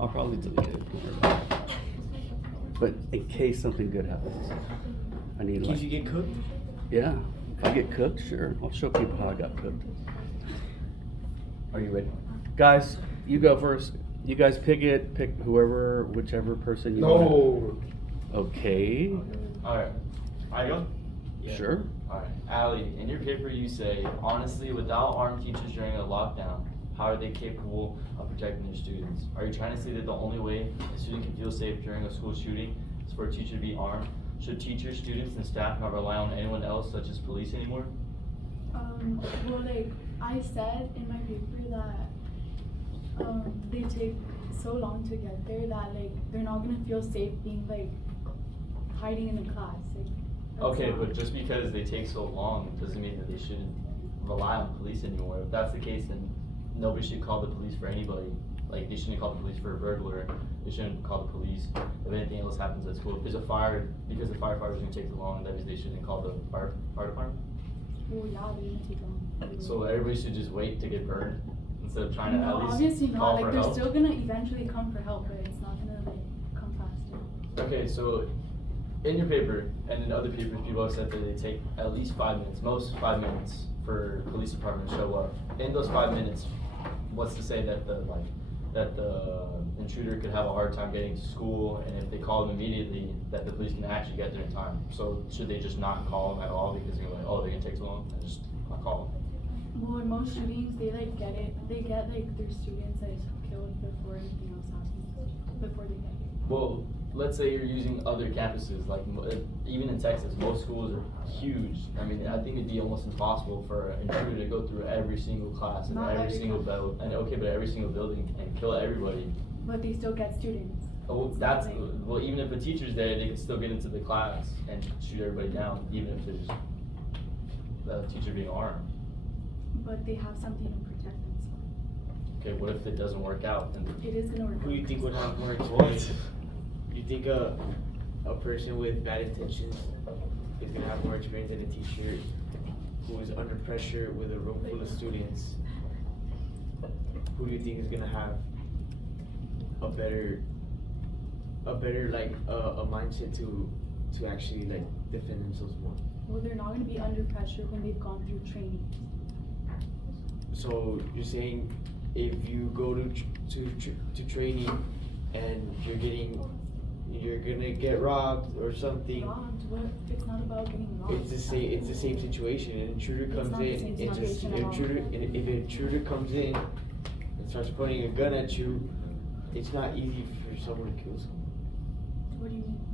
I'll probably delete it. Don't worry about it. But in case something good happens, I need Did you get cooked? yeah. If I get cooked, sure. I'll show people how I got cooked. Are you ready? Guys, you go first. You guys pick it. Pick whichever person you want. No. Okay. Alright, I go? Yeah. Sure. Alright, Allie, in your paper you say, honestly, without armed teachers during a lockdown, how are they capable of protecting their students? Are you trying to say that the only way a student can feel safe during a school shooting is for a teacher to be armed? Should teachers, students, and staff not rely on anyone else such as police anymore? Well, like, I said in my paper that, they take so long to get there that, like, they're not gonna feel safe being, like, hiding in the class, like. that's Okay, not- but just because they take so long doesn't mean that they shouldn't rely on police anymore. If that's the case, then nobody should call the police for anybody. Like, they shouldn't call the police for a burglar, they shouldn't call the police if anything else happens at school. If there's a fire, because the firefighter's gonna take too long, that means they shouldn't call the fire department. Well, yeah, they're gonna take long. So everybody should just wait to get burned instead of trying to No, at least obviously not, call like, for they're help. still gonna eventually come for help, but it's not gonna, like, come faster. Okay, so in your paper and in other papers, people have said that they take at least 5 minutes, most 5 minutes for police department to show up. In those 5 minutes, what's to say that the intruder could have a hard time getting to school, and if they call them immediately, that the police can actually get there in time? So should they just not call them at all because they're like, oh, they're gonna take too long, and just not call them? Well, in most shootings, they, like, they get, like, their students, like, killed before anything else happens, before they get here. Well, let's say you're using other campuses, like even in Texas, most schools are huge. I mean, I think it'd be almost impossible for an intruder to go through every single class and Not every every single class. building, and okay, but every single building and kill everybody. But they still get students. Oh, It's that's, not like- well, even if a teacher's there, they can still get into the class and shoot everybody down, even if there's the teacher being armed. But they have something to protect themselves. Okay, what if it doesn't work out? Then It is gonna work. Who you out. think would have more experience? You think a person with bad intentions is gonna have more experience than a teacher who is under pressure with a room full of students? Who do you think is gonna have a better like a mindset to actually like defend themselves more? Well, they're not gonna be under pressure when they've gone through training. So you're saying if you go to training and you're gonna get robbed or something, Robbed, what, it's not about getting robbed. it's the same situation. An intruder It's comes not the in, same it's a, situation at all. if an intruder comes in and starts pointing a gun at you, it's not easy for someone to kill someone. What do you mean?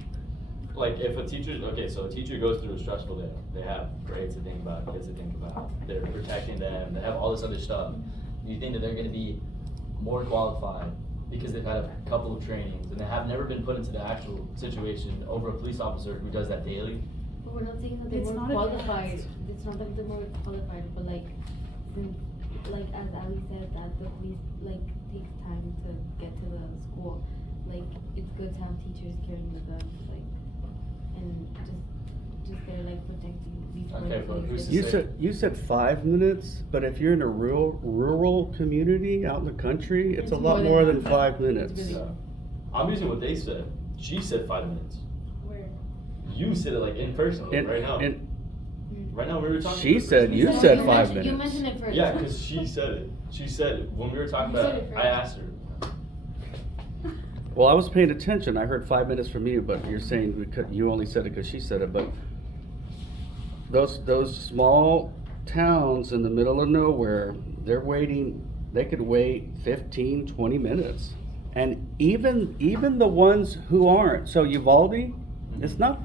like if a teacher, okay, so a teacher goes through a stressful day, they have grades to think about, kids to think about, they're protecting them, they have all this other stuff. Do you think that they're gonna be more qualified because they've had a couple of trainings and they have never been put into the actual situation over a police officer who does that daily? But we're not saying that they It's were not a qualified, test. it's not that they were qualified, but like, since, like as Ali said, that the police like takes time to get to the school, like, it's good to have teachers carrying the guns, like, and just they're like protecting before Okay, the but police who's to get say- You said 5 minutes, but if you're in a rural community out in the country, it's a It's lot more more than than that. 5 It's minutes. really- Yeah. I'm using what they said. She said 5 minutes. Where? You said it like in person, And- right now. and Right now we were talking. She to the said person. you No, said you 5 mentioned- You minutes. mentioned it first. Yeah, because she said it. She said it. When we were talking You about said it, it I first. asked her. Well, I was paying attention. I heard 5 minutes from you, but you're saying because you only said it because she said it. But those small towns in the middle of nowhere, they're waiting. They could wait 15, 20 minutes, and even the ones who aren't. So Uvalde, it's not.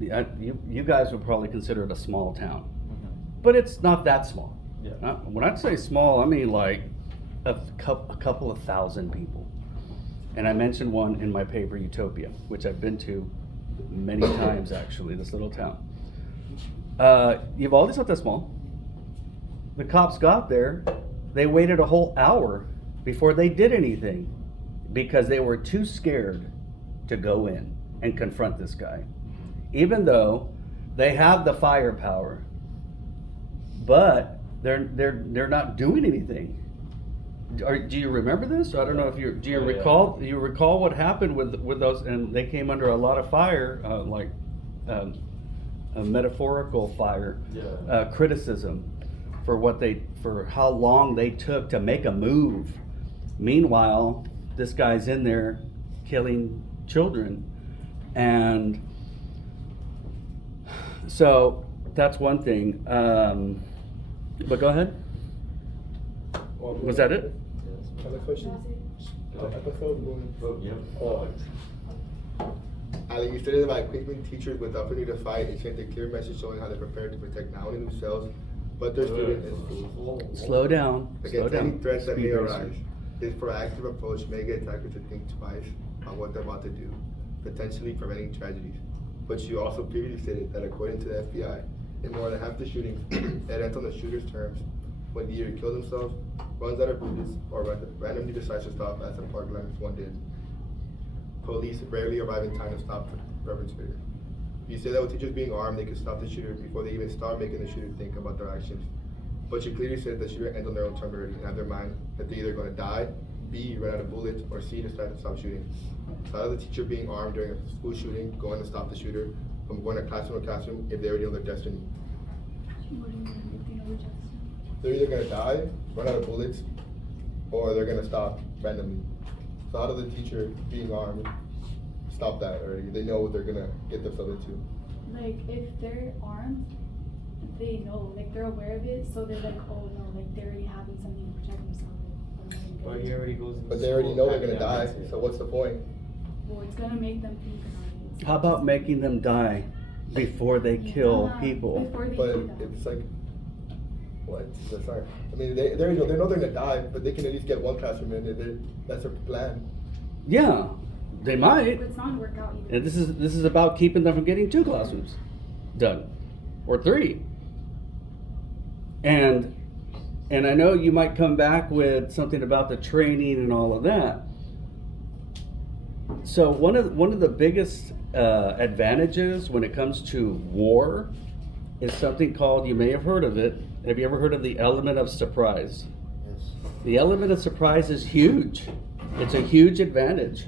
You guys would probably consider it a small town, but it's not that small. Yeah. When I say small, I mean like a couple of thousand people. And I mentioned one in my paper, Utopia, which I've been to many times actually, this little town. Uvalde's not that small. The cops got there, they waited a whole hour before they did anything because they were too scared to go in and confront this guy. Even though they have the firepower, but they're not doing anything. Do you remember this? I don't know if do you Oh, yeah. recall, do you recall what happened with those, and they came under a lot of fire, a metaphorical fire, Yeah. criticism for how long they took to make a move. Meanwhile, this guy's in there killing children. And so that's one thing. But go ahead. Was that it? Other questions? Episode going. Oh, Ali, you stated about equipping teachers with the opportunity to fight and sent a clear message showing how they're prepared to protect not only themselves, but their students and schools. Slow down. Slow Against any down. threats that Speed may racer. arise, this proactive approach may get attackers to think twice on what they're about to do, potentially preventing tragedies. But you also previously stated that according to the FBI, in more than half the shootings, it ends on the shooter's terms when they either kill themselves, runs out of bullets, or randomly decides to stop as the park line as one did. Police rarely arrive in time to stop the perpetrator. You say that with teachers being armed, they could stop the shooter before they even start making the shooter think about their actions. But you clearly said the shooter ends on their own terms already and have their mind that they're either going to die, B, run out of bullets, or C, decide to stop shooting. So how does the teacher being armed during a school shooting going to stop the shooter from going to classroom to classroom if they already know their destiny? What do you mean, if they know their destiny? They're either going to die, run out of bullets, or they're going to stop randomly. So how does the teacher being armed stop that already? They know what they're going to get themselves into. Like, if they're armed, they know, like, they're aware of it, so they're like, oh no, like, they're already having something to protect themselves with. But he already goes. But they already know they're going to die, so what's the point? Well, it's gonna make them think about it. How about making them die before they kill Yeah, people? Before they But do that. it's like, what? Sorry. I mean, they know they're going to die, but they can at least get one classroom in. That's their plan. Yeah, they might. But it's not gonna work out either. And this is about keeping them from getting 2 classrooms done, or 3. And I know you might come back with something about the training and all of that. So one of the biggest advantages when it comes to war is something called, you may have heard of it. Have you ever heard of the element of surprise? Yes. The element of surprise is huge. It's a huge advantage.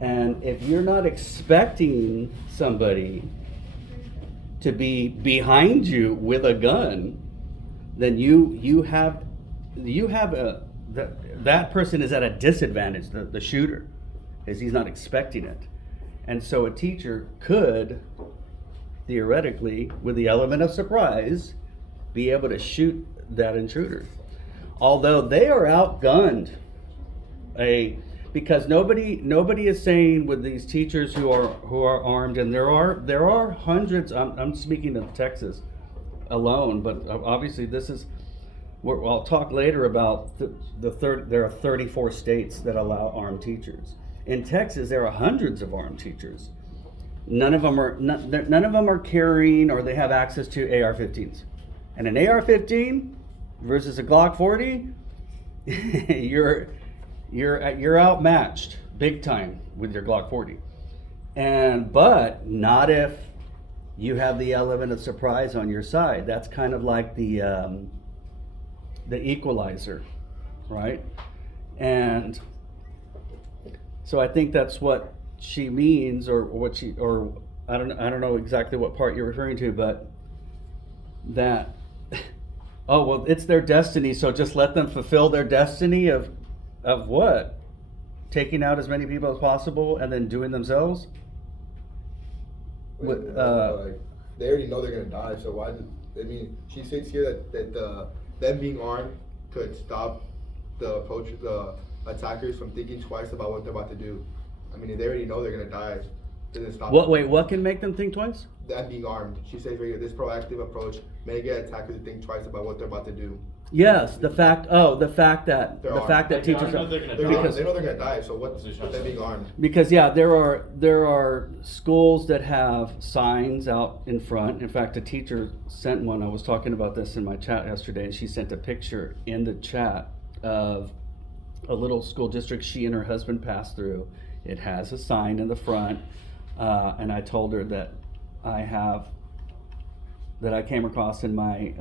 And if you're not expecting somebody to be behind you with a gun, then you have that person is at a disadvantage, the shooter, as he's not expecting it. And so a teacher could theoretically, with the element of surprise, be able to shoot that intruder. Although they are outgunned, because nobody is saying with these teachers who are armed, and there are hundreds. I'm speaking of Texas alone, but obviously this is. I'll talk later about there are 34 states that allow armed teachers. In Texas, there are hundreds of armed teachers. None of them are carrying or they have access to AR-15s. And an AR-15 versus a Glock 40, you're outmatched big time with your Glock 40. But not if you have the element of surprise on your side. That's kind of like the equalizer, right? And so I think that's what she means, or I don't know exactly what part you're referring to, but that, oh well, it's their destiny, so just let them fulfill their destiny of what? Taking out as many people as possible and then doing themselves? Like, they already know they're going to die, so why she states here that them being armed could stop the attackers from thinking twice about what they're about to do. I mean, if they already know they're gonna die, doesn't stop them. Wait, what can make them think twice? Them being armed. She says right here, this proactive approach may get attackers to think twice about what they're about to do. Yes, the fact that They're the armed. fact that Like, they teachers already are, know they're gonna They're die. armed. They know they're gonna die, so what's them being armed? because yeah, there are schools that have signs out in front. In fact, a teacher sent one. I was talking about this in my chat yesterday, and she sent a picture in the chat of a little school district she and her husband passed through. It has a sign in the front, and I told her that I came across in my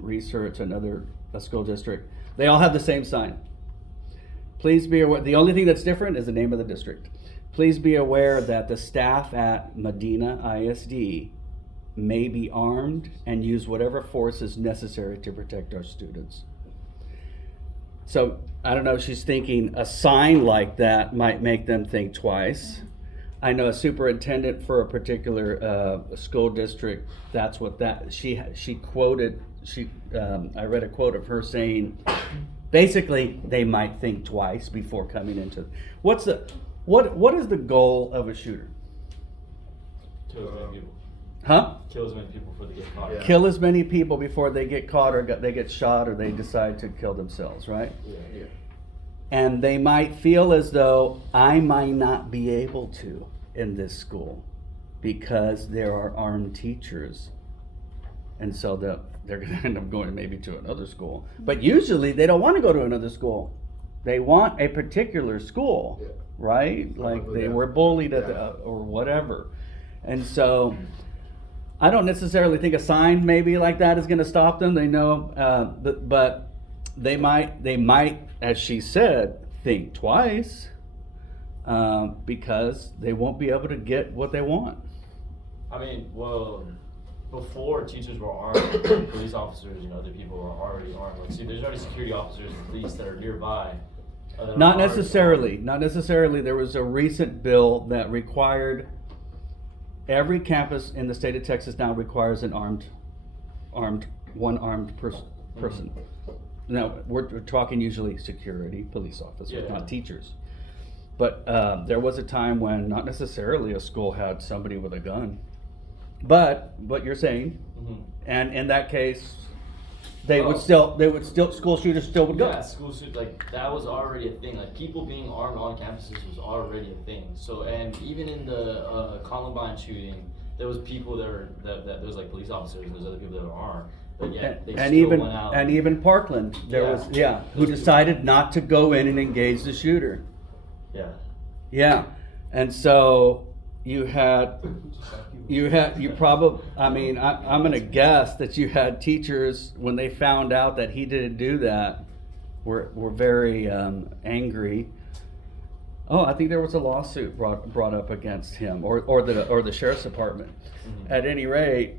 research a school district. They all have the same sign. Please be aware, the only thing that's different is the name of the district. Please be aware that the staff at Medina ISD may be armed and use whatever force is necessary to protect our students. So, I don't know, she's thinking a sign like that might make them think twice. I know a superintendent for a particular school district, that's what that, she quoted, I read a quote of her saying, basically, they might think twice before coming into, what is the goal of a shooter? Kill as many people. Huh? Kill as many people before they get caught. Yeah. Kill as many people before they get caught or they get shot or they decide to kill themselves, right? Yeah. And they might feel as though I might not be able to in this school because there are armed teachers. And so they're going to end up going maybe to another school. But usually they don't want to go to another school. They want a particular school, Yeah. right? Like they Yeah. were bullied at Yeah. or whatever. And so I don't necessarily think a sign maybe like that is going to stop them. They know, but they might, as she said, think twice because they won't be able to get what they want. I mean, well, before teachers were armed, police officers and other people were already armed. Like, see, there's already security officers and police that are nearby. That are Not already necessarily. armed. Not necessarily. There was a recent bill that required every campus in the state of Texas now requires an armed person. Now we're talking usually security, police officers, Yeah. not teachers. But there was a time when not necessarily a school had somebody with a gun. But what you're saying, Mhm. and in that case, they would Oh. still school shooters still would go. Yeah, school shoot, like, that was already a thing. Like, people being armed on campuses was already a thing. So, and even in the Columbine shooting, there was people that there was like police officers and there's other people that were armed. But yet they And still even went out. and even Parkland, there Yeah. was who decided not to go in and engage the shooter. Yeah. Yeah, and so you probably, I mean, I'm gonna guess that you had teachers, when they found out that he didn't do that, were very angry. Oh, I think there was a lawsuit brought up against him or the sheriff's department. Mhm. At any rate,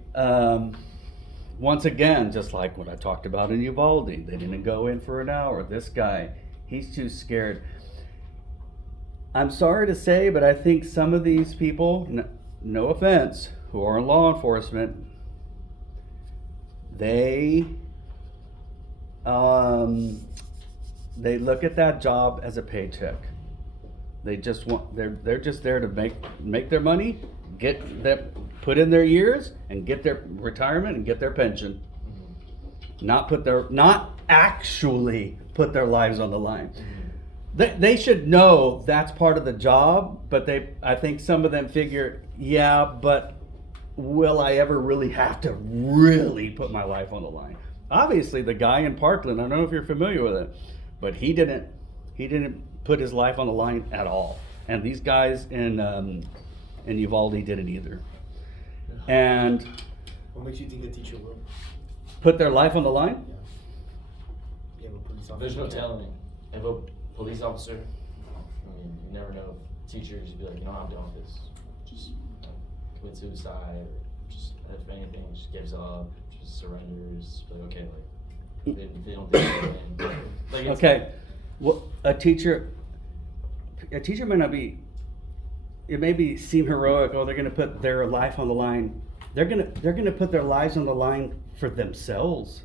once again, just like what I talked about in Uvalde, they didn't go in for an hour. This guy, he's too scared. I'm sorry to say, but I think some of these people, no offense, who are in law enforcement, they look at that job as a paycheck. They just want, they're just there to make their money, get them, put in their years, and get their retirement and get their pension. Not actually put their lives on the line. They should know that's part of the job, but I think some of them figure, yeah, but will I ever really have to really put my life on the line? Obviously, the guy in Parkland, I don't know if you're familiar with it, but he didn't put his life on the line at all. And these guys in Uvalde didn't either. And What makes you think a teacher will? put their life on the line? You have a police officer. There's no telling. If a police officer, I mean, you never know. Teachers just be like, I'm done with this. Just commit suicide, or just, if anything, just gives up, just surrenders. Like, okay, like, they don't do anything. Like, it's, Okay, well, a teacher may not be, it may seem heroic, oh, they're gonna put their life on the line. They're gonna put their lives on the line for themselves.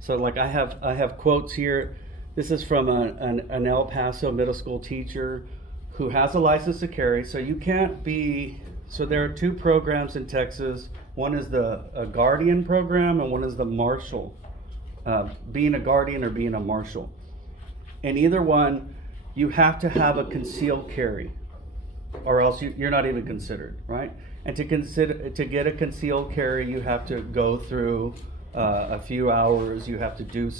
So like I have quotes here. This is from an El Paso middle school teacher who has a license to carry. So you can't be, so there are two programs in Texas. One is a guardian program and one is the marshal. Being a guardian or being a marshal. In either one, you have to have a concealed carry, or else you're not even considered, right? And to get a concealed carry, you have to go through a few hours. You have to do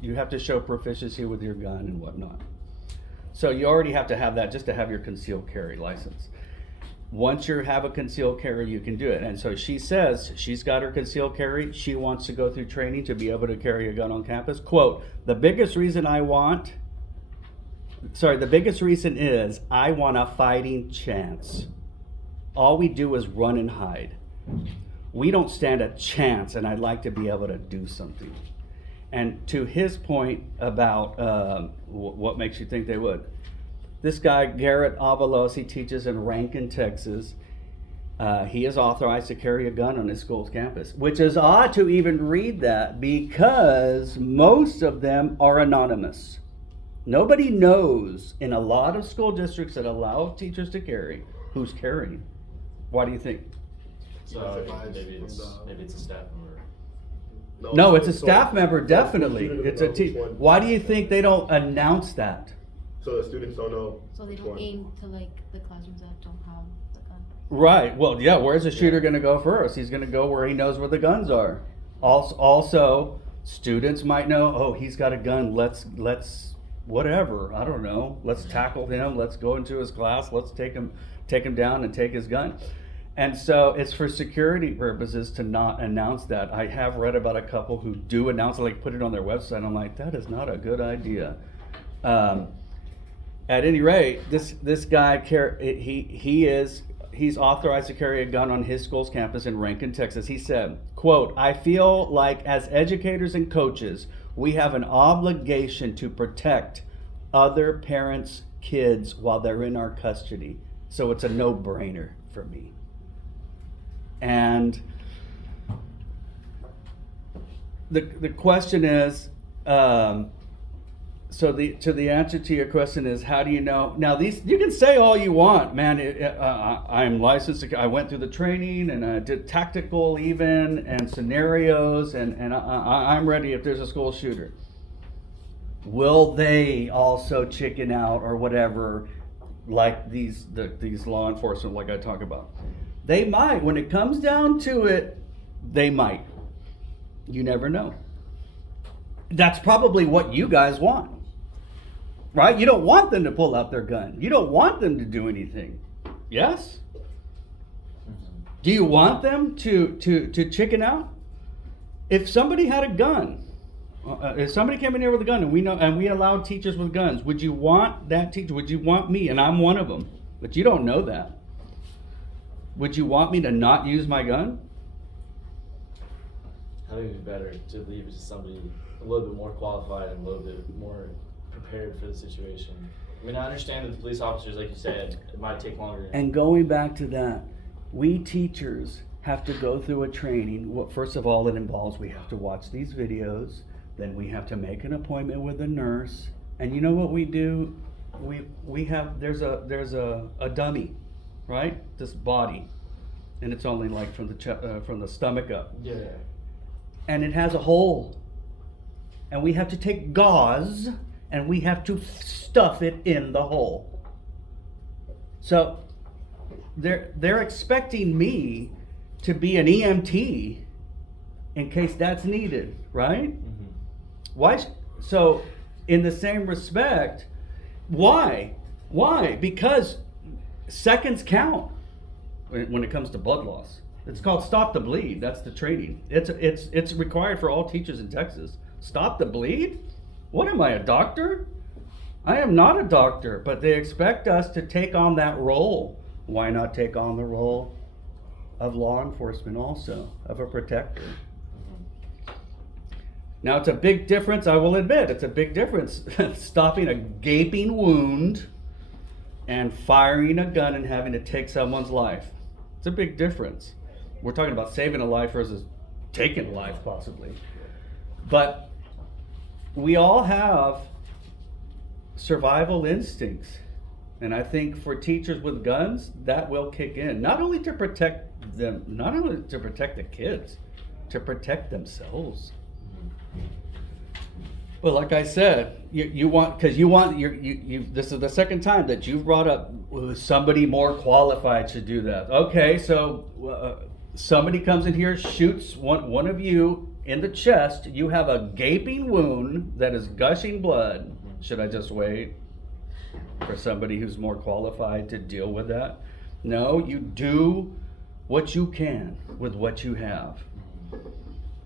you have to show proficiency with your gun and whatnot. So you already have to have that just to have your concealed carry license. Once you have a concealed carry, you can do it. And so she says she's got her concealed carry. She wants to go through training to be able to carry a gun on campus. Quote, the biggest reason I want the biggest reason is I want a fighting chance. All we do is run and hide. We don't stand a chance, and I'd like to be able to do something. And to his point about what makes you think they would, this guy, Garrett Avalos, he teaches in Rankin, Texas. He is authorized to carry a gun on his school's campus, which is odd to even read that because most of them are anonymous. Nobody knows in a lot of school districts that allow teachers to carry who's carrying. Why do you think? So Advice maybe from it's the- a staff member. No, it's a so- staff member, so the definitely. student It's knows a which one. Why do you think they don't announce that? So the students don't know. So they which don't one. aim to like the classrooms that don't have the gun. Right. Well, yeah. Where's the shooter going to go first? He's going to go where he knows where the guns are. Also, students might know. Oh, he's got a gun. Let's whatever. I don't know. Let's tackle him. Let's go into his class. Let's take him down and take his gun. And so it's for security purposes to not announce that. I have read about a couple who do announce it, like put it on their website. I'm like, that is not a good idea. At any rate, this guy he's authorized to carry a gun on his school's campus in Rankin, Texas. He said, quote, "I feel like as educators and coaches, we have an obligation to protect other parents' kids while they're in our custody. So it's a no-brainer for me." And the question is, so the answer to your question is, how do you know? Now you can say all you want, man. I'm licensed. I went through the training and I did tactical even and scenarios, and I'm ready if there's a school shooter. Will they also chicken out or whatever, like these law enforcement, like I talk about? They might. When it comes down to it, they might. You never know. That's probably what you guys want. Right? You don't want them to pull out their gun. You don't want them to do anything. Yes? Do you want them to chicken out? If somebody had a gun, if somebody came in here with a gun and we allowed teachers with guns, would you want that teacher? Would you want me? And I'm one of them, but you don't know that. Would you want me to not use my gun? I think it'd be better to leave it to somebody a little bit more qualified and a little bit more prepared for the situation. I mean, I understand that the police officers, like you said, it might take longer. And going back to that, we teachers have to go through a training. Well, first of all, it involves we have to watch these videos, then we have to make an appointment with a nurse. And you know what we do? We have there's a dummy, right? This body, and it's only like from the stomach up, Yeah. and it has a hole. And we have to take gauze and we have to stuff it in the hole. So they're expecting me to be an EMT in case that's needed, right? Mm-hmm. Why? So in the same respect, why? Because seconds count when it comes to blood loss. It's called Stop the Bleed. That's the training. It's required for all teachers in Texas. Stop the bleed? What am I, a doctor? I am not a doctor, but they expect us to take on that role. Why not take on the role of law enforcement also, of a protector? Now it's a big difference, I will admit, it's a big difference stopping a gaping wound and firing a gun and having to take someone's life. It's a big difference. We're talking about saving a life versus taking a life possibly. But we all have survival instincts. And I think for teachers with guns, that will kick in. Not only to protect them, not only to protect the kids, to protect themselves. Well, like I said, you want this is the second time that you've brought up somebody more qualified should do that. Okay, so somebody comes in here, shoots one of you in the chest, you have a gaping wound that is gushing blood. Should I just wait for somebody who's more qualified to deal with that? No, you do what you can with what you have.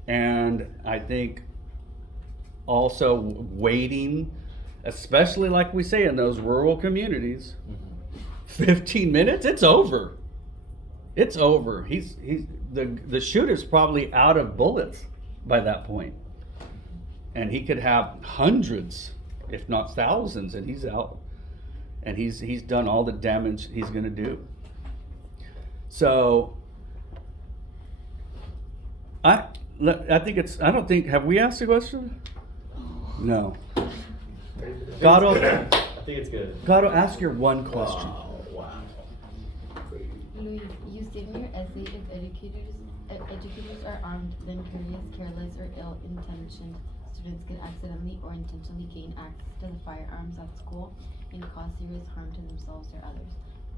And I think also waiting, especially like we say in those rural communities, 15 minutes, it's over. It's over. The shooter's probably out of bullets by that point. And he could have hundreds, if not thousands, and he's out. And he's done all the damage he's gonna do. So I don't think, have we asked a question? No. Gato, I think it's good. Gato, ask your one question. Louis, you state in your essay, if educators are armed, then curious, careless, or ill-intentioned students could accidentally or intentionally gain access to the firearms at school and cause serious harm to themselves or others.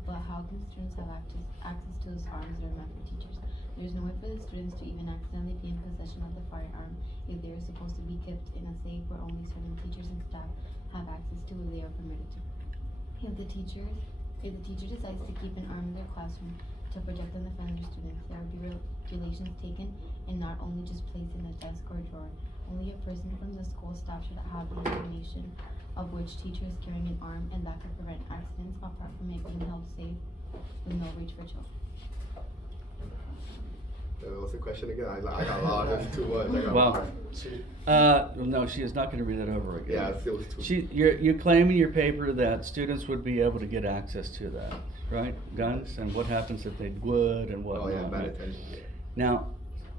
But how can students have access to those arms that are meant for teachers? There's no way for the students to even accidentally be in possession of the firearm if they are supposed to be kept in a safe where only certain teachers and staff have access to if they are permitted to. If the teacher decides to keep an arm in their classroom to protect and defend their students, there will be regulations taken and not only just placed in a desk or drawer. Only a person from the school staff should have the information of which teacher is carrying an arm, and that could prevent accidents apart from it being held safe with no reach for children. What's the question again? I got lost. That's too much. I got Well, lost. no, she is not going to read that over again. Yeah, it was too. You claim in your paper that students would be able to get access to that, right? Guns, and what happens if they would, and what? Oh yeah, bad attention. Yeah. Now,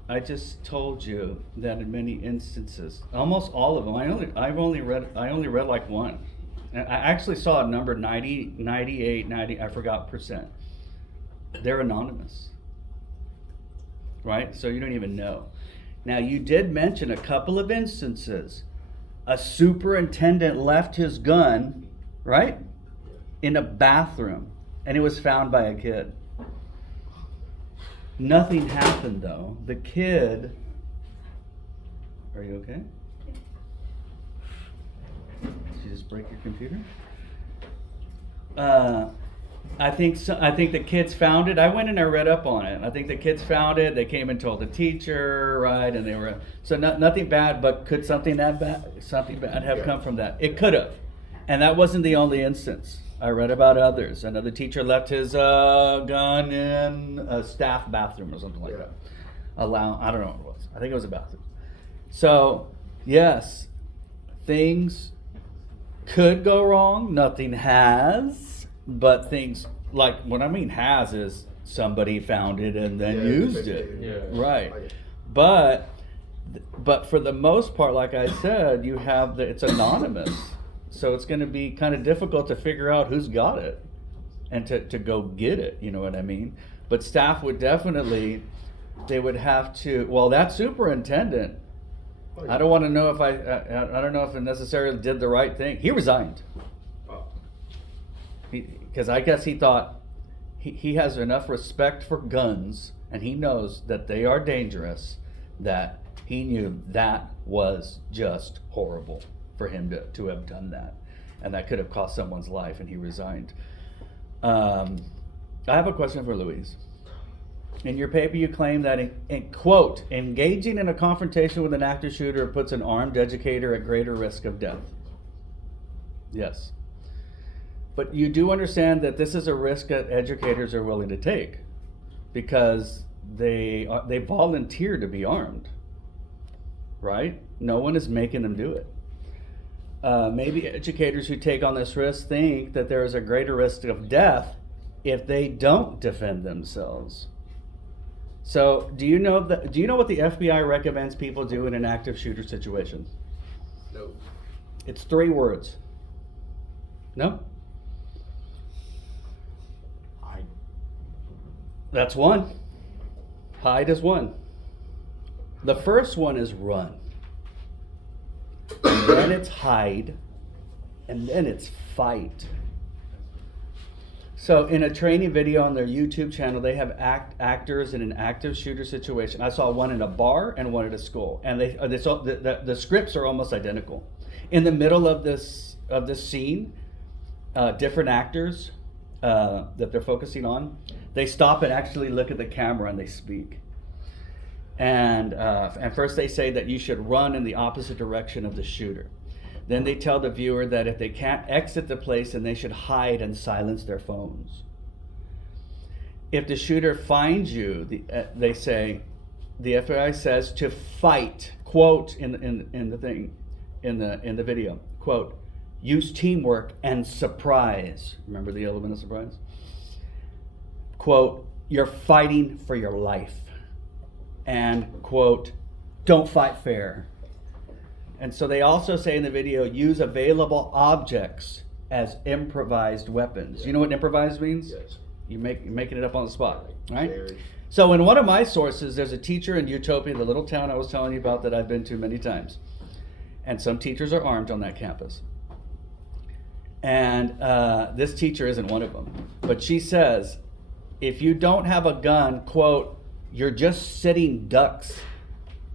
I just told you that in many instances, almost all of them, I only read like one. And I actually saw a number 90, 98, 90, I forgot percent. They're anonymous. Right? So you don't even know. Now, you did mention a couple of instances. A superintendent left his gun, right, in a bathroom, and it was found by a kid. Nothing happened though. The kid, are you okay? Did you just break your computer? I think the kids found it. I went and I read up on it. I think the kids found it. They came and told the teacher, right? And they were nothing bad. But could something bad have come from that? It could have, and that wasn't the only instance. I read about others. Another teacher left his gun in a staff bathroom or something like that. I don't know what it was. I think it was a bathroom. So yes, things could go wrong. Nothing has. But things like, what I mean has is somebody found it and then used it. Yeah. Right. But for the most part, like I said, you have it's anonymous. So it's going to be kind of difficult to figure out who's got it and to go get it, you know what I mean? But staff would definitely, they would have to, well, that superintendent, I don't want to know if I don't know if it necessarily did the right thing. He resigned. Because I guess he thought he has enough respect for guns and he knows that they are dangerous, that he knew that was just horrible for him to have done that. And that could have cost someone's life, and he resigned. I have a question for Louise. In your paper, you claim that, in quote, engaging in a confrontation with an active shooter puts an armed educator at greater risk of death. Yes. But you do understand that this is a risk that educators are willing to take because they volunteer to be armed, right? No one is making them do it. Maybe educators who take on this risk think that there is a greater risk of death if they don't defend themselves. So, do you know what the FBI recommends people do in an active shooter situation? No. It's 3 words. No? That's one. Hide is one. The first one is run. And then it's hide. And then it's fight. So in a training video on their YouTube channel, they have actors in an active shooter situation. I saw one in a bar and one at a school. And the scripts are almost identical. In the middle of this scene, different actors that they're focusing on, they stop and actually look at the camera and they speak. And first they say that you should run in the opposite direction of the shooter. Then they tell the viewer that if they can't exit the place, then they should hide and silence their phones. If the shooter finds you, they say, the FBI says to fight. Quote in the thing, in the video. Quote, use teamwork and surprise. Remember the element of surprise? Quote, you're fighting for your life. And quote, don't fight fair. And so they also say in the video, use available objects as improvised weapons. You know what improvised means? Yes. You're making it up on the spot, right? Chairs. So in one of my sources, there's a teacher in Utopia, the little town I was telling you about that I've been to many times. And some teachers are armed on that campus. And this teacher isn't one of them. But she says, if you don't have a gun, quote, you're just sitting ducks.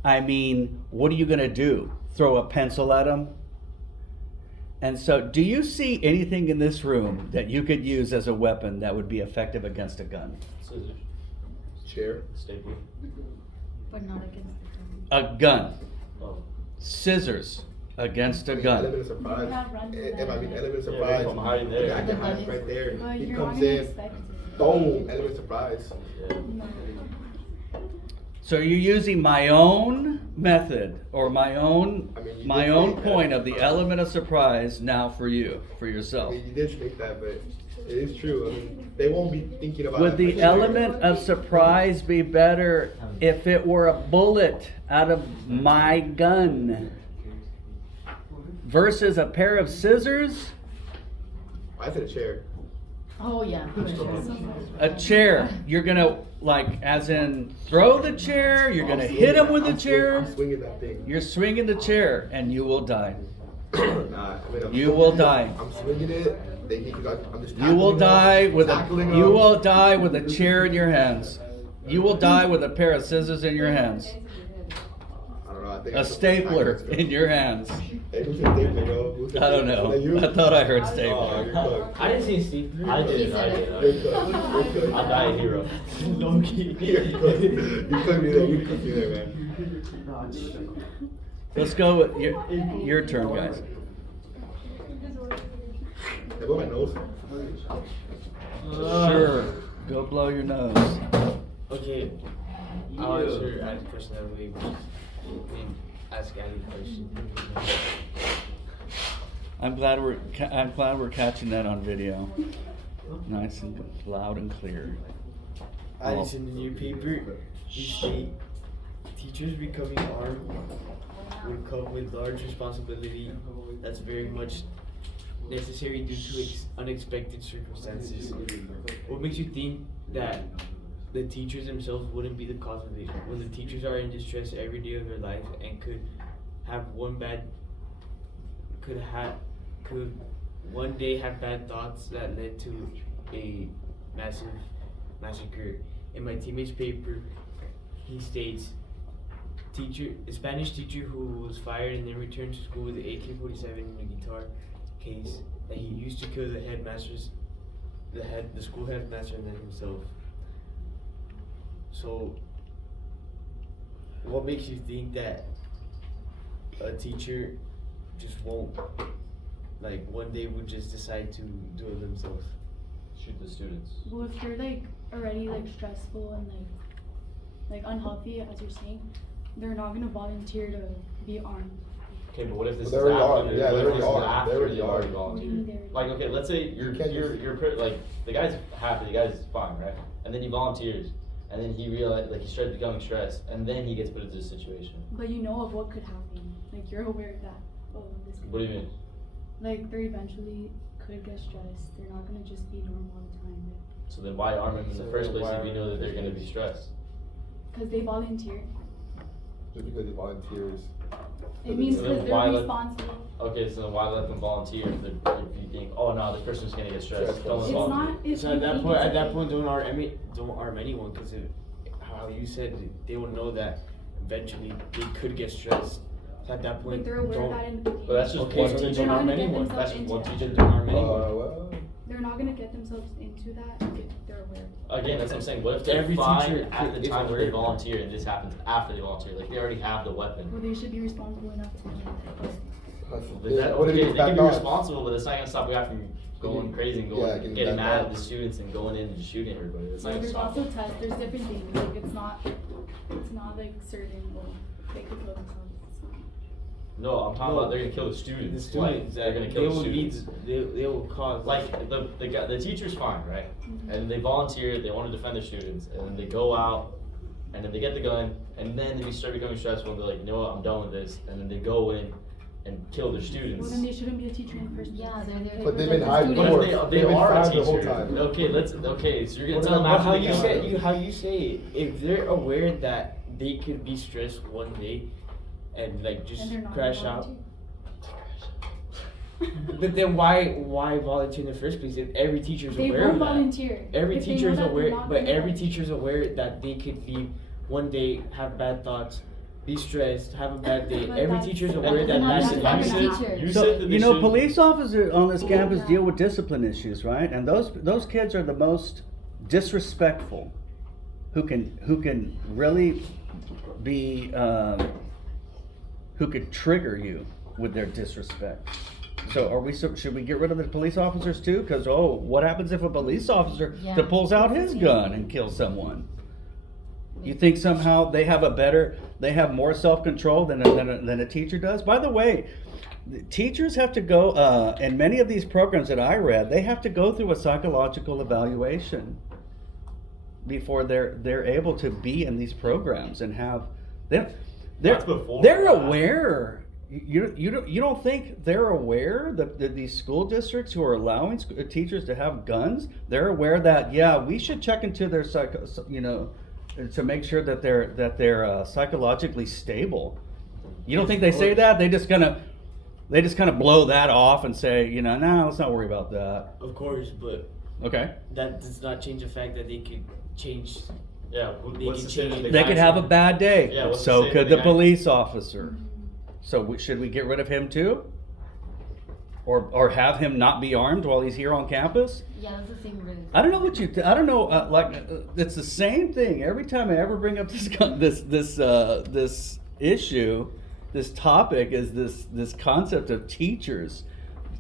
I mean, what are you going to do? Throw a pencil at them? And so, do you see anything in this room that you could use as a weapon that would be effective against a gun? Scissors, Chair. staple. But not against the gun. A gun. Oh. Scissors against a Element gun. of surprise. You can't run to If that. I mean element of Yeah, surprise, from hiding there. the guy can hide right there. But He you're not comes gonna in, expect it. boom, element of surprise. Yeah. No. So you're using my own method or my own I mean, you my did own say point that. of the element of surprise now for you, for I yourself. mean, you did think that, but it is true. I mean, they won't be thinking about Would that the for sure. element of surprise be better if it were a bullet out of my gun versus a pair of scissors? I said a chair. Oh, yeah, for sure. A chair. You're gonna like, as in, throw the chair. You're gonna hit him with the chair. I'm swinging that thing. You're swinging the chair, and you will die. Nah, I mean, I'm You will swinging it, die. I'm swinging it. They think I'm just You will tackling die them, with a tackling you them. will die with a chair in your hands. You will die with a pair of scissors in your hands. I don't know. I think A I'm stapler tackling in your hands. Hey, who said stapler, bro? Who said I don't stapler? know. Was that you? I thought I heard Oh, stapler. you're cooked. I didn't see Steve. I He did, said it. You're cooked. You're cooked. I'll die a hero. Low-key. You're cooked. You cooked me there. You cooked me there, man. Let's go with your turn, guys. Hey, blow my nose. Sure. Go blow your nose. Okay, I'll answer Ali's question that way. Ask Ali a question. I'm glad we're catching that on video. Nice and loud and clear. Alice, in the new paper, you state teachers becoming armed would come with large responsibility that's very much necessary due to unexpected circumstances. What makes you think that the teachers themselves wouldn't be the cause of it? When the teachers are in distress every day of their life and could one day have bad thoughts that led to a massive massacre. In my teammate's paper, he states, a Spanish teacher who was fired and then returned to school with an AK-47 and a guitar case, that he used to kill the school headmaster and then himself. So, what makes you think that a teacher just won't, like, one day would just decide to do it themselves? Shoot the students. Well, if you're like already like stressful and like unhealthy, as you're saying, they're not gonna volunteer to be armed. Okay, but what if this is They already after? are. Yeah, they what if already this is are. They after already they are. already What do you volunteered? mean they're- Like, okay, let's say You can't just- like the guy's happy, the guy's fine, right? And then he volunteers, and then he realized, like, he started becoming stressed, and then he gets put into this situation. But you know of what could happen. Like you're aware of that. Oh, this could What do you mean? Like they're eventually could get stressed. They're not gonna just be normal all the time. So then why arm him in the So first place why if you are know that they're gonna be teachers- stressed? Because they volunteer. Just because the volunteers. It means So because then they're why let- responsible. Okay, so then why let them volunteer if you think, oh no, this person's gonna get stressed, don't It's volunteer. not if So you at that think point, it's at that okay. point, don't arm anyone, because how you said they will know that eventually they could get stressed. So at that point, But they're aware of don't. that in the beginning. But that's just Okay, one so then teacher. don't arm They're not gonna get anyone. themselves That's into one that. teacher. Then don't arm anyone. Well. They're not gonna get themselves into that if they're aware. Again, that's what I'm saying. What if they're Every fine teacher at the is time where they aware. volunteer and this happens after they volunteer? Like they already have the weapon. Well, they should be responsible enough to know. Is that What if okay? it's They bad can be thoughts? responsible, but it's not gonna stop a guy from going crazy and Yeah, getting getting bad mad at the thoughts. students and going in and shooting everybody. It's not Like, gonna there's stop also them. tests, there's different things, like, it's not like certain, well, they could kill themselves. No, I'm talking No. about they're gonna kill the The students. students, They're gonna they kill the will lead, students. they will cause. Like the teacher's fine, right? Mhm. And they volunteer, they want to defend their students, and then they go out, and then they get the gun, and then they start becoming stressful, and they're like, you know what, I'm done with this, and then they go in and kill their Well, students. then they shouldn't be a teacher in the first place. Yeah, they're there. But they've for been the hiding students. What before. if they They've been are a fine the whole teacher? time. Okay, so you're gonna What tell them about after How they you come say out. how you say it, if they're aware that they could be stressed one day and like And just they're not crash gonna out. volunteer. But then why volunteer in the first place if every teacher's They aware won't of that? volunteer. Every If they know teacher is that they're aware, not but gonna every volunteer. teacher's aware that they could leave one day, have bad thoughts, be stressed, have a bad day. But Every that's- teacher's that's aware that not that's gonna the happen. environment. teacher. You So, said that they you know, should- police officers on this campus Yeah. deal with discipline issues, right? And those kids are the most disrespectful, who can really be, who could trigger you with their disrespect. So should we get rid of the police officers too? Cause what happens if a police officer Yeah. that pulls out his gun and kills someone? You think somehow they have more self-control than a teacher does? By the way, the teachers have to go, in many of these programs that I read, they have to go through a psychological evaluation before they're able to be in these programs and have, they're That's before they're that. aware. You don't think they're aware that these school districts who are allowing teachers to have guns, they're aware that, yeah, we should check into their to make sure that they're psychologically stable. You don't think they say that? They just kind of blow that off and say, no, let's not worry about that. Of course, but Okay. that does not change the fact that they could change. Yeah, They what's can to say that change- the They guy could have a should- bad day. Yeah, what's to So say could that the the guy- police officer. Mhm. So should we get rid of him too? Or have him not be armed while he's here on campus? Yeah, that's the same risk. I don't know what I don't know. It's the same thing every time I ever bring up this issue. This topic is this concept of teachers.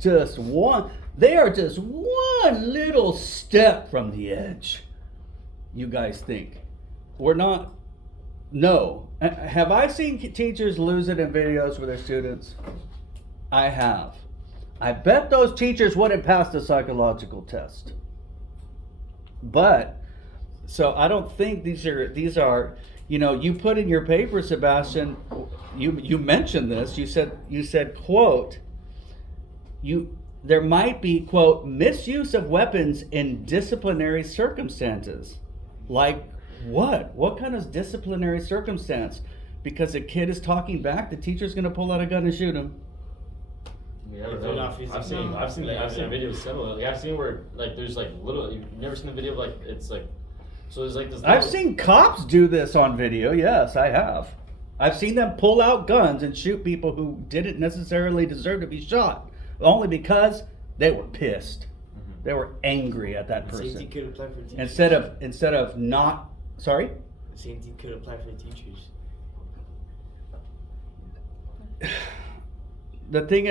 They are just one little step from the edge. You guys think we're not? No. Have I seen teachers lose it in videos with their students? I have. I bet those teachers wouldn't pass the psychological test. But, so I don't think these are, you put in your paper, Sebastian, you mentioned this, you said, quote, there might be, quote, misuse of weapons in disciplinary circumstances. Like what? What kind of disciplinary circumstance? Because a kid is talking back, the teacher's gonna pull out a gun and shoot him. You never If they're know. not physically- I've seen Yeah. videos similar. Like I've seen where like there's like little. You've never seen the video of, like it's like, so there's like this. I've little- seen cops do this on video, yes, I have. I've seen them pull out guns and shoot people who didn't necessarily deserve to be shot, only because they were pissed. They were angry at that The same thing person. could apply for teachers. Instead of not, sorry? The same thing could apply for teachers. The thing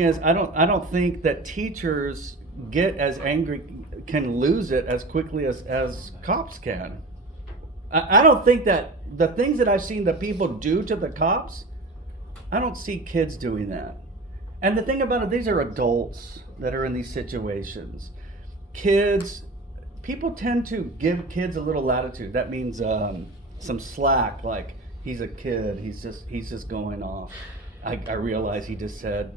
is, I don't think that teachers get as angry, can lose it as quickly as cops can. I don't think that the things that I've seen that people do to the cops, I don't see kids doing that. And the thing about it, these are adults that are in these situations. People tend to give kids a little latitude. That means some slack, like he's a kid, he's just going off. I realize he just said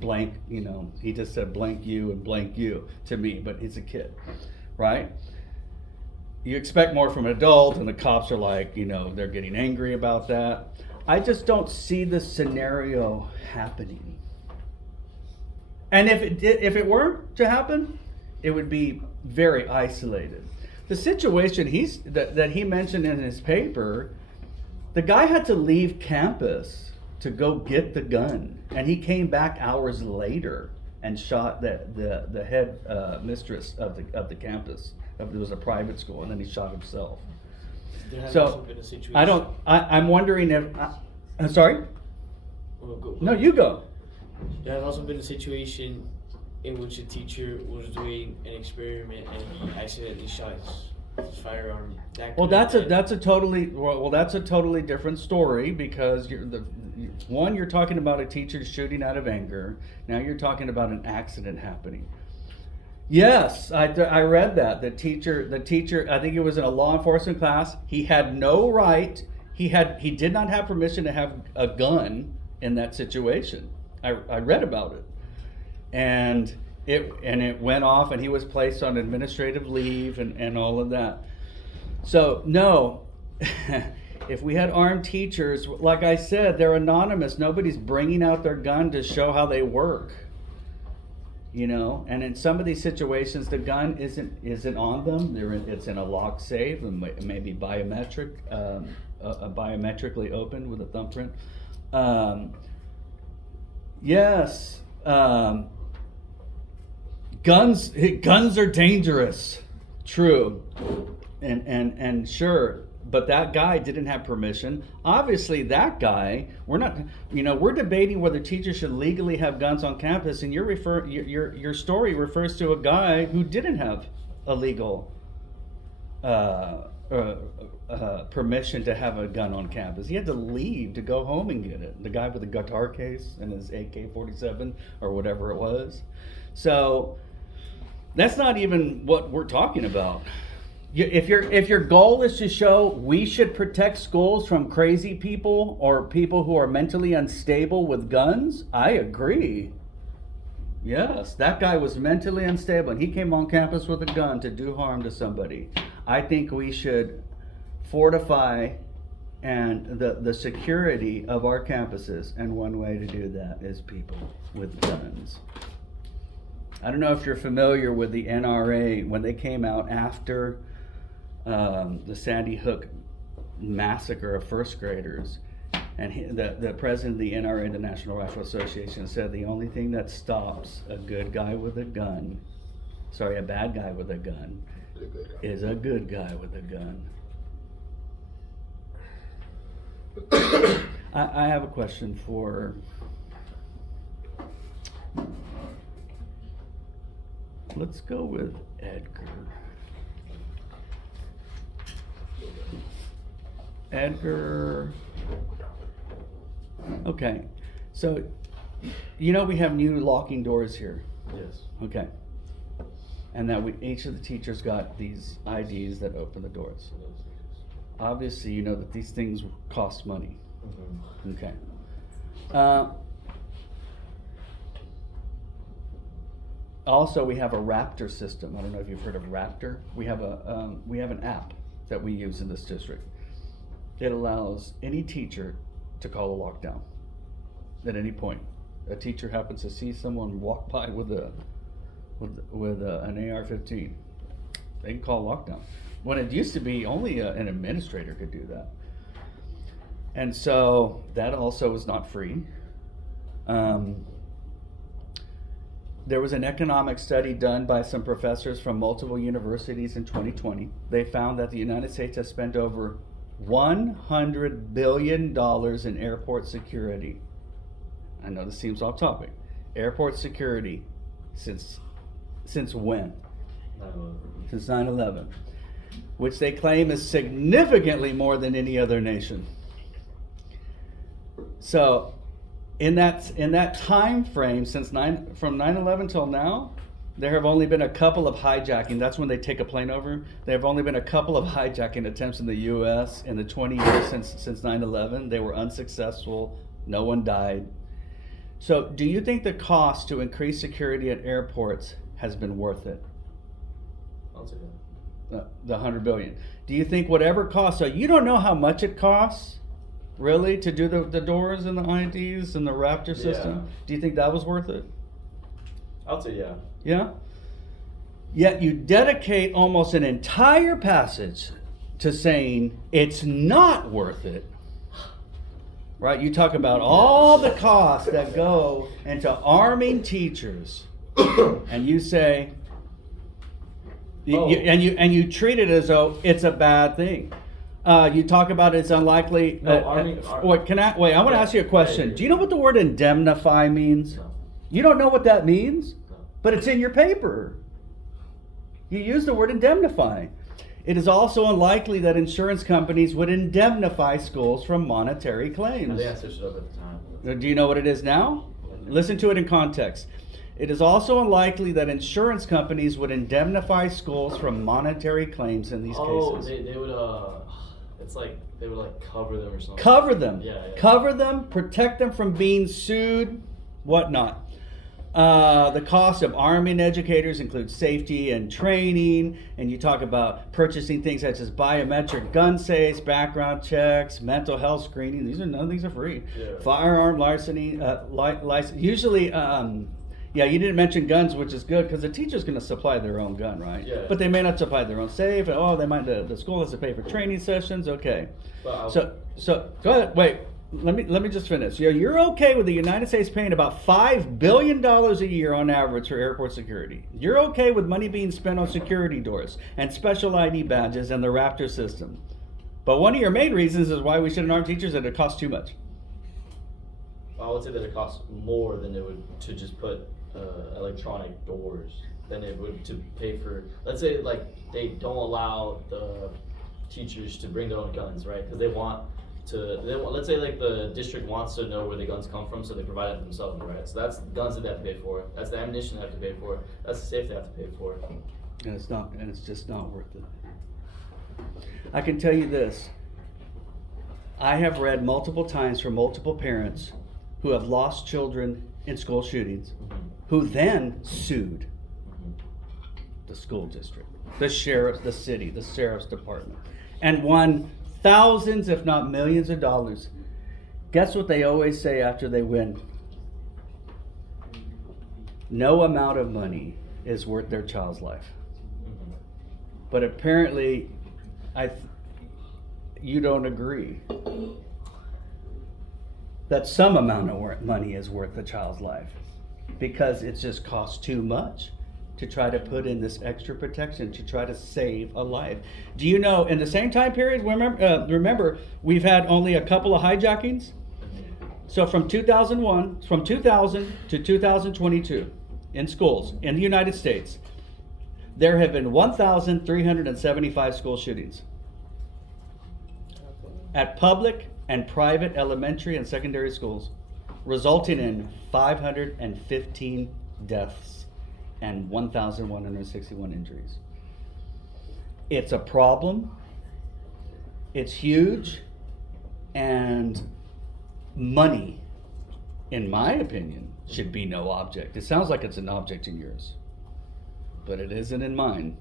blank, he just said blank you and blank you to me, but he's a kid, right? You expect more from an adult, and the cops are like, they're getting angry about that. I just don't see this scenario happening. And if it were to happen, it would be very isolated. The situation that he mentioned in his paper, the guy had to leave campus to go get the gun, and he came back hours later and shot the head mistress of the campus. It was a private school, and then he shot himself. There has So, also been a situation. I'm wondering if, I'm sorry? Well, go. No, you go. There has also been a situation in which a teacher was doing an experiment and he accidentally shot his firearm. That Well, could have been- that's a totally different story, because you're talking about a teacher shooting out of anger. Now you're talking about an accident happening. Yes, I read that the teacher, I think it was in a law enforcement class. He had no right. He did not have permission to have a gun in that situation. I read about it, and it went off, and he was placed on administrative leave and all of that. So no, if we had armed teachers, like I said, they're anonymous. Nobody's bringing out their gun to show how they work. You know, and in some of these situations, the gun isn't on them. It's in a locked safe, and maybe biometrically opened with a thumbprint. Yes, guns are dangerous. True, and sure. But that guy didn't have permission. Obviously, that guy, we're debating whether teachers should legally have guns on campus, and your story refers to a guy who didn't have a legal permission to have a gun on campus. He had to leave to go home and get it. The guy with the guitar case and his AK-47 or whatever it was. So that's not even what we're talking about. If your goal is to show we should protect schools from crazy people or people who are mentally unstable with guns, I agree. Yes, that guy was mentally unstable and he came on campus with a gun to do harm to somebody. I think we should fortify the security of our campuses, and one way to do that is people with guns. I don't know if you're familiar with the NRA when they came out after the Sandy Hook massacre of first graders, and the president of the NRA, the National Rifle Association, said the only thing that stops a bad guy with a gun, is a good guy with a gun. I have a question for let's go with Edgar. Okay, so we have new locking doors here. Yes. Okay, and that each of the teachers got these IDs that open the doors. Obviously, you know that these things cost money. Mm-hmm. Okay. Also, we have a Raptor system. I don't know if you've heard of Raptor. We have an app that we use in this district. It allows any teacher to call a lockdown at any point. A teacher happens to see someone walk by with an AR-15, they can call a lockdown. When it used to be only an administrator could do that. And so that also is not free. There was an economic study done by some professors from multiple universities in 2020. They found that the United States has spent over $100 billion in airport security. I know this seems off topic. Airport security since when? 9/11. Since 9/11, which they claim is significantly more than any other nation. So, in that time frame from 9/11 till now, there have only been a couple of hijacking. That's when they take a plane over. There have only been a couple of hijacking attempts in the U.S. in the 20 years since 9/11. They were unsuccessful. No one died. So, do you think the cost to increase security at airports has been worth it? I'll say that. The $100 billion. Do you think whatever costs? So you don't know how much it costs, really, to do the doors and the IDs and the Raptor system. Yeah. Do you think that was worth it? I'll say yeah. Yeah. Yet you dedicate almost an entire passage to saying it's not worth it. Right? You talk about all the costs that go into arming teachers, and you say, you treat it as though it's a bad thing. You talk about it's unlikely. No, I want to ask you a question. Do you know what the word indemnify means? No. You don't know what that means, No. but it's in your paper. You use the word indemnify. It is also unlikely that insurance companies would indemnify schools from monetary I claims. think I switched it up at the time. Do you know what it is now? Listen to it in context. It is also unlikely that insurance companies would indemnify schools from monetary claims in these cases. They would it's like they would like cover them or something. Cover them. Yeah. Cover them, protect them from being sued, whatnot. The cost of arming educators includes safety and training, and you talk about purchasing things such as biometric gun safes, background checks, mental health screening. None of these are free. Yeah. Firearm licensing, usually. Yeah, you didn't mention guns, which is good because the teacher's going to supply their own gun, right? Yeah. But they may not supply their own safe. Oh, they might. The school has to pay for training sessions. Okay. But So go ahead. Wait. Let me just finish. You're okay with the United States paying about $5 billion a year on average for airport security. You're okay with money being spent on security doors and special ID badges and the Raptor system. But one of your main reasons is why we shouldn't arm teachers, that it costs too much. I would say that it costs more than it would to just put electronic doors than it would to pay for. Let's say like they don't allow the teachers to bring their own guns, right? Because they want to. Let's say like the district wants to know where the guns come from, so they provide it themselves, right? So that's the guns that they have to pay for. That's the ammunition they have to pay for. That's the safe they have to pay for. And it's just not worth it. I can tell you this. I have read multiple times from multiple parents who have lost children in school shootings, who then sued the school district, the sheriff, the city, the sheriff's department, and won thousands, if not millions of dollars. Guess what they always say after they win? No amount of money is worth their child's life. But apparently, you don't agree that some amount of money is worth a child's life, because it just costs too much to try to put in this extra protection to try to save a life. Do you know, in the same time period, remember we've had only a couple of hijackings? So from 2000 to 2022 in schools in the United States, there have been 1,375 school shootings at public and private elementary and secondary schools, resulting in 515 deaths and 1,161 injuries. It's a problem. It's huge. And money, in my opinion, should be no object. It sounds like it's an object in yours, but it isn't in mine,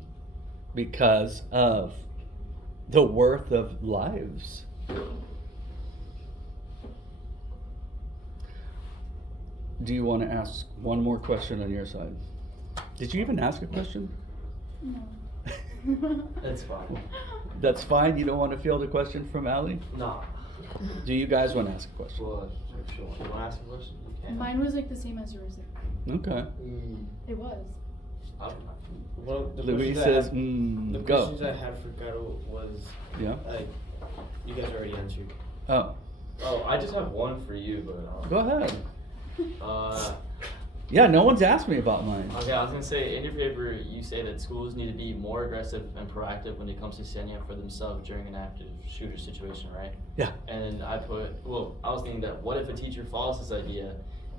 because of the worth of lives. Do you want to ask one more question on your side? Did you even ask a question? No. That's fine. That's fine. You don't want to field a question from Allie? Nah. Do you guys want to ask a question? Well, if you want to ask a question, you can. Mine was like the same as yours. Okay. It was. Well, the Louis questions says, I had, the go. questions I had for Caro was, Yeah. you guys already answered. Oh, Oh, I just have one for you, but go ahead. uh, Yeah, no one's asked me about mine. okay, I was gonna say in your paper you say that schools need to be more aggressive and proactive when it comes to standing up for themselves during an active shooter situation, right? Yeah. And I was thinking that what if a teacher follows this idea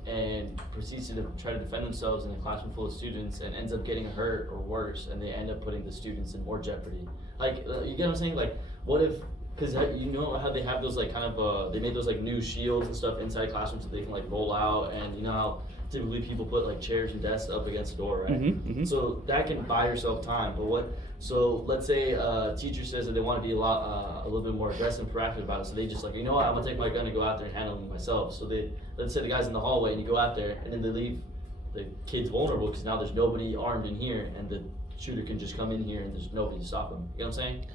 and proceeds to try to defend themselves in a classroom full of students and ends up getting hurt or worse, and they end up putting the students in more jeopardy? Like, you get what I'm saying? Like, what if, because you know how they have those like kind of, they made those like new shields and stuff inside classrooms so they can like roll out, and you know how typically people put like chairs and desks up against the door, right? Mhm. So that can buy yourself time. But so let's say a teacher says that they want to be a little bit more aggressive and proactive about it. So they just like, you know what, I'm gonna take my gun and go out there and handle it myself. So let's say the guy's in the hallway and you go out there and then they leave the kids vulnerable because now there's nobody armed in here and the shooter can just come in here and there's nobody to stop him. You know what I'm saying?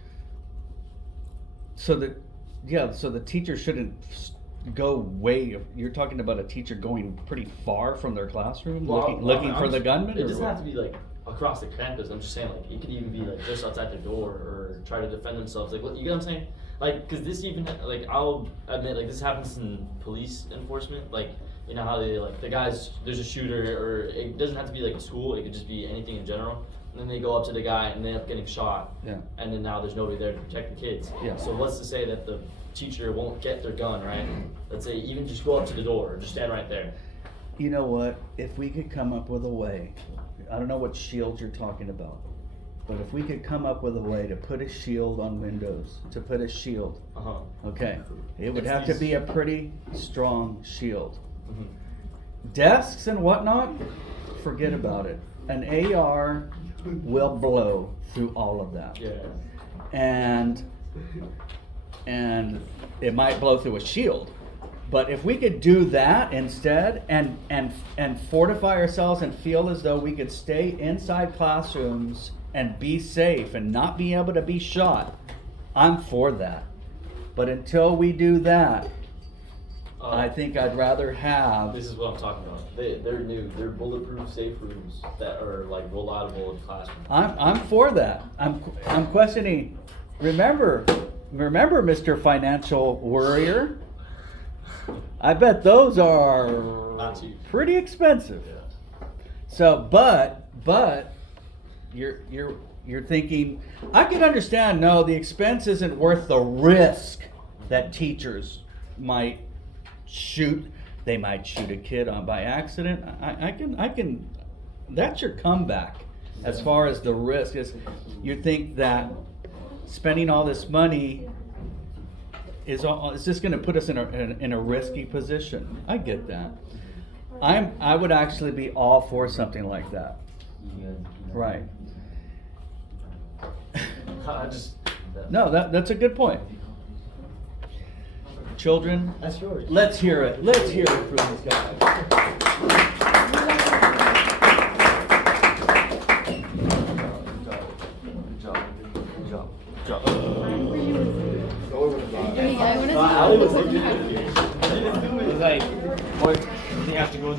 So the teacher shouldn't go you're talking about a teacher going pretty far from their classroom, looking for the gunman? It or doesn't what? have to be like across the campus. I'm just saying, like, it could even be like just outside the door or try to defend themselves. Like, what, you get what I'm saying? Like, because this even, like, I'll admit, like, this happens in police enforcement. Like, You know how they like the guys, there's a shooter, or it doesn't have to be like a school, it could just be anything in general. And then they go up to the guy and they end up getting shot. Yeah. And then now there's nobody there to protect the kids. Yeah. So what's to say that the teacher won't get their gun, right? Let's say even just go up to the door, or just stand right there. You know what? If we could come up with a way, I don't know what shield you're talking about, but if we could come up with a way to put a shield on windows, to put a shield, Uh-huh. okay, it would It's have to these- be a pretty strong shield. Mhm. Desks and whatnot, forget about it. An AR will blow through all of that. Yeah. And it might blow through a shield. But if we could do that instead and fortify ourselves and feel as though we could stay inside classrooms and be safe and not be able to be shot, I'm for that. But until we do that, I think I'd rather have. This is what I'm talking about. They're new. They're bulletproof safe rooms that are like roll-outable in classrooms. I'm for that. I'm questioning. Remember, Mr. Financial Worrier. I bet those are Not cheap. pretty expensive. Yeah. So, but you're thinking. I can understand. No, the expense isn't worth the risk that teachers might shoot. They might shoot a kid on by accident. I can. That's your comeback. As far as the risk is, you think that spending all this money is just going to put us in a risky position. I get that. I would actually be all for something like that. Right. I just. No, that's a good point. Children, That's yours. let's hear it. Let's hear it from these guys. I wanna Ali was see- looking at you. It was like, boy, they have to go